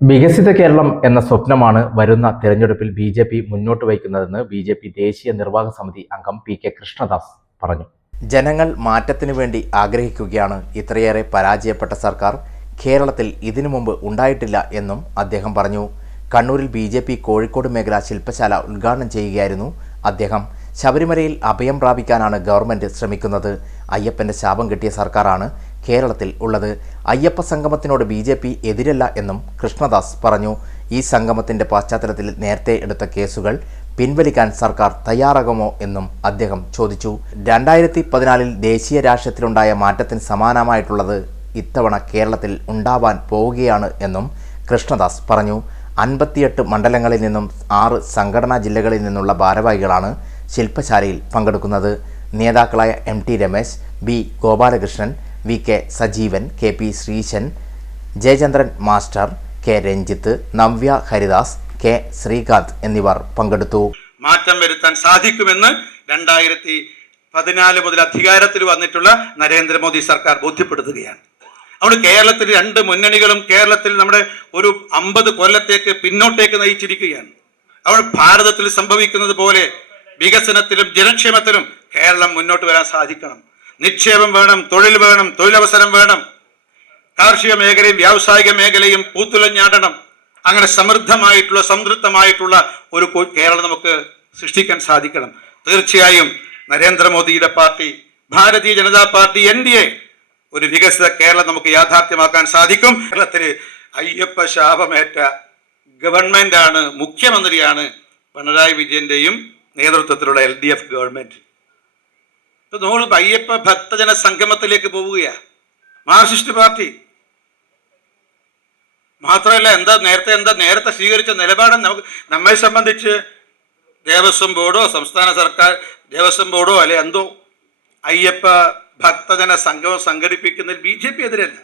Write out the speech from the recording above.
വികസിത കേരളം എന്ന സ്വപ്നമാണ് വരുന്ന തെരഞ്ഞെടുപ്പിൽ ബി ജെ പി മുന്നോട്ട് വയ്ക്കുന്നതെന്ന് ബി ജെ പി ദേശീയ നിർവാഹക സമിതി അംഗം പി കെ കൃഷ്ണദാസ് പറഞ്ഞു. ജനങ്ങൾ മാറ്റത്തിനു വേണ്ടി ആഗ്രഹിക്കുകയാണ് ഇത്രയേറെ പരാജയപ്പെട്ട സർക്കാർ. കേരളത്തിൽ ഇതിനു മുമ്പ് ഉണ്ടായിട്ടില്ല എന്നും അദ്ദേഹം പറഞ്ഞു. കണ്ണൂരിൽ ബി കോഴിക്കോട് മേഖല ശില്പശാല ഉദ്ഘാടനം ചെയ്യുകയായിരുന്നു അദ്ദേഹം. ശബരിമലയിൽ അഭയം പ്രാപിക്കാനാണ് ഗവൺമെന്റ് ശ്രമിക്കുന്നത്. അയ്യപ്പന്റെ ശാപം കിട്ടിയ സർക്കാരാണ് കേരളത്തിൽ ഉള്ളത്. അയ്യപ്പ സംഗമത്തിനോട് ബി ജെ പി എതിരല്ല എന്നും കൃഷ്ണദാസ് പറഞ്ഞു. ഈ സംഗമത്തിന്റെ പശ്ചാത്തലത്തിൽ നേരത്തെ എടുത്ത കേസുകൾ പിൻവലിക്കാൻ സർക്കാർ തയ്യാറാകുമോ എന്നും അദ്ദേഹം ചോദിച്ചു. രണ്ടായിരത്തി പതിനാലിൽ ദേശീയ രാഷ്ട്രീയത്തിലുണ്ടായ മാറ്റത്തിന് സമാനമായിട്ടുള്ളത് ഇത്തവണ കേരളത്തിൽ ഉണ്ടാവാൻ പോവുകയാണ് എന്നും കൃഷ്ണദാസ് പറഞ്ഞു. അൻപത്തിയെട്ട് മണ്ഡലങ്ങളിൽ നിന്നും ആറ് സംഘടനാ ജില്ലകളിൽ നിന്നുള്ള ഭാരവാഹികളാണ് ശില്പശാലയിൽ പങ്കെടുക്കുന്നത് നേതാക്കളായ M T Ramesh B Gopalakrishnan V K Sajeevan K P Sreesan Jayachandran master K Ranjith Navya Haridas K Sreekanth എന്നിവർ പങ്കെടുത്തു. മാറ്റം വരുത്താൻ സാധിക്കുമെന്ന് രണ്ടായിരത്തി പതിനാല് മുതൽ അധികാരത്തിൽ വന്നിട്ടുള്ള നരേന്ദ്രമോദി സർക്കാർ ബോധ്യപ്പെടുത്തുകയാണ്. അവിടെ കേരളത്തിൽ രണ്ട് മുന്നണികളും കേരളത്തിൽ നമ്മുടെ ഒരു അമ്പത് കൊല്ലത്തേക്ക് പിന്നോട്ടേക്ക് നയിച്ചിരിക്കുകയാണ്. അവിടെ ഭാരതത്തിൽ സംഭവിക്കുന്നത് പോലെ വികസനത്തിലും ജനക്ഷേമത്തിലും കേരളം മുന്നോട്ട് വരാൻ സാധിക്കണം. നിക്ഷേപം വേണം തൊഴിൽ വേണം തൊഴിലവസരം വേണം. കാർഷിക മേഖലയും വ്യാവസായിക മേഖലയും പൂത്തുലഞ്ഞാടണം. അങ്ങനെ സമൃദ്ധമായിട്ടുള്ള സംതൃപ്തമായിട്ടുള്ള ഒരു കേരളം നമുക്ക് സൃഷ്ടിക്കാൻ സാധിക്കണം. തീർച്ചയായും നരേന്ദ്രമോദിയുടെ party Bharatiya Janata party N D A ഒരു വികസിത കേരളം നമുക്ക് യാഥാർത്ഥ്യമാക്കാൻ സാധിക്കും. കേരളത്തിൽ അയ്യപ്പ ശാപമേറ്റ ഗവൺമെന്റാണ് മുഖ്യമന്ത്രിയാണ് പിണറായി വിജയന്റെയും നേതൃത്വത്തിലുള്ള എൽ ഡി എഫ് ഗവൺമെന്റ്. ഇപ്പൊ നമ്മൾ അയ്യപ്പ ഭക്തജന സംഗമത്തിലേക്ക് പോവുകയാണ് മാർക്സിസ്റ്റ് പാർട്ടി. മാത്രമല്ല എന്താ നേരത്തെ എന്താ നേരത്തെ സ്വീകരിച്ച നിലപാട് നമുക്ക് നമ്മെ സംബന്ധിച്ച് ദേവസ്വം ബോർഡോ സംസ്ഥാന സർക്കാർ ദേവസ്വം ബോർഡോ അല്ലെ എന്തോ അയ്യപ്പ ഭക്തജന സംഗമം സംഘടിപ്പിക്കുന്നതിൽ ബി ജെ പി എതിരല്ല.